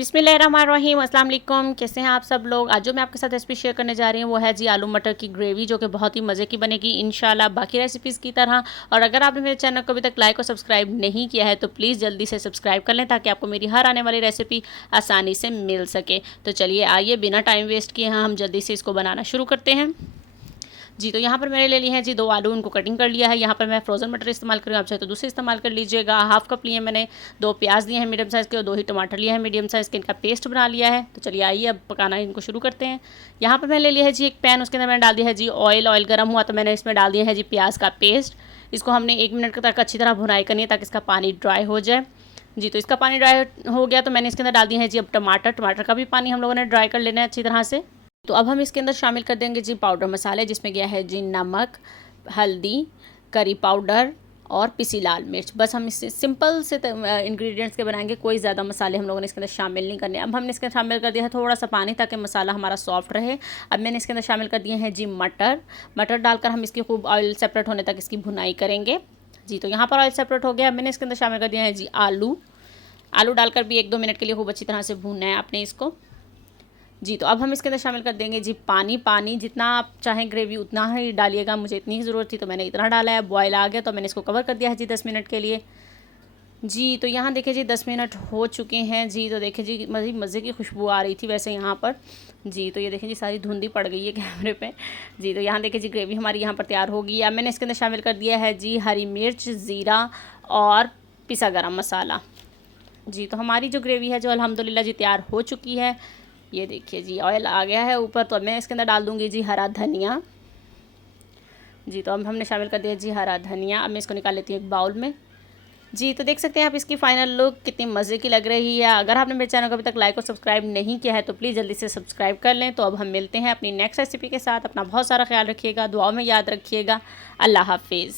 बिस्मिल्लाहिर्रहमानिर्रहीम, अस्सलाम वालेकुम। कैसे हैं आप सब लोग। आज जो मैं आपके साथ रेसिपी शेयर करने जा रही हूँ वो है जी आलू मटर की ग्रेवी, जो कि बहुत ही मज़े की बनेगी इंशाल्लाह बाकी रेसिपीज़ की तरह। और अगर आपने मेरे चैनल को अभी तक लाइक और सब्सक्राइब नहीं किया है तो प्लीज़ जल्दी से सब्सक्राइब कर लें ताकि आपको मेरी हर आने वाली रेसिपी आसानी से मिल सके। तो चलिए आइए बिना टाइम वेस्ट किए हम जल्दी से इसको बनाना शुरू करते हैं। जी, तो यहाँ पर मैंने ले लिए हैं जी 2 आलू, उनको कटिंग कर लिया है। यहाँ पर मैं फ्रोज़न मटर इस्तेमाल कर रही हूँ, आप चाहे तो दूसरे इस्तेमाल कर लीजिएगा। हाफ़ कप लिए मैंने 2 प्याज लिए हैं मीडियम साइज़ के और 2 ही टमाटर लिए हैं मीडियम साइज़ के, इनका पेस्ट बना लिया है। तो चलिए आइए अब पकाना इनको शुरू करते हैं। यहाँ पर मैंने ले लिया है जी एक पैन, उसके अंदर मैंने डाल दिया है जी ऑयल गर्म हुआ तो मैंने इसमें डाल दिया है जी प्याज का पेस्ट। इसको हमने 1 मिनट तक अच्छी तरह भुनाई करनी है ताकि इसका पानी ड्राई हो जाए। जी, तो इसका पानी ड्राई हो गया तो मैंने इसके अंदर डाल दिए हैं जी अब टमाटर का भी पानी हम लोगों ने ड्राई कर लेना है अच्छी तरह से। तो अब हम इसके अंदर शामिल कर देंगे जी पाउडर मसाले, जिसमें गया है जी नमक, हल्दी, करी पाउडर और पिसी लाल मिर्च। बस हम इससे सिंपल से इंग्रेडिएंट्स के बनाएंगे, कोई ज़्यादा मसाले हम लोगों ने इसके अंदर शामिल नहीं करने। अब हमने इसके अंदर शामिल कर दिया है थोड़ा सा पानी ताकि मसाला हमारा सॉफ्ट रहे। अब मैंने इसके अंदर शामिल कर दिए हैं जी मटर डालकर हम इसकी खूब ऑयल सेपरेट होने तक इसकी भुनाई करेंगे। जी, तो यहाँ पर ऑयल सेपरेट हो गया। अब मैंने इसके अंदर शामिल कर दिया है जी आलू डालकर भी 1-2 मिनट के लिए खूब अच्छी तरह से भूनना है आपने इसको। जी, तो अब हम इसके अंदर शामिल कर देंगे जी पानी जितना आप चाहें ग्रेवी उतना ही डालिएगा। मुझे इतनी ही ज़रूरत थी तो मैंने इतना डाला है। बॉयल आ गया तो मैंने इसको कवर कर दिया है जी 10 मिनट के लिए। जी, तो यहाँ देखिए जी 10 मिनट हो चुके हैं जी। तो देखिए जी मज़े की खुशबू आ रही थी वैसे यहाँ पर। जी, तो ये देखिए जी सारी धुंधी पड़ गई है कैमरे पे। जी, तो यहाँ देखिए जी ग्रेवी हमारी यहाँ पर तैयार हो गई है। अब मैंने इसके अंदर शामिल कर दिया है जी हरी मिर्च, ज़ीरा और पिसा गरम मसाला। जी, तो हमारी जो ग्रेवी है जो अल्हम्दुलिल्लाह जी तैयार हो चुकी है। ये देखिए जी ऑयल आ गया है ऊपर, तो अब मैं इसके अंदर डाल दूँगी जी हरा धनिया। जी, तो अब हमने शामिल कर दिया जी हरा धनिया। अब मैं इसको निकाल लेती हूँ एक बाउल में। जी, तो देख सकते हैं आप इसकी फ़ाइनल लुक कितनी मज़े की लग रही है। अगर आपने मेरे चैनल को अभी तक लाइक और सब्सक्राइब नहीं किया है तो प्लीज़ जल्दी से सब्सक्राइब कर लें। तो अब हम मिलते हैं अपनी नेक्स्ट रेसिपी के साथ। अपना बहुत सारा ख्याल रखिएगा, दुआओं में याद रखिएगा। अल्लाह हाफ़िज़।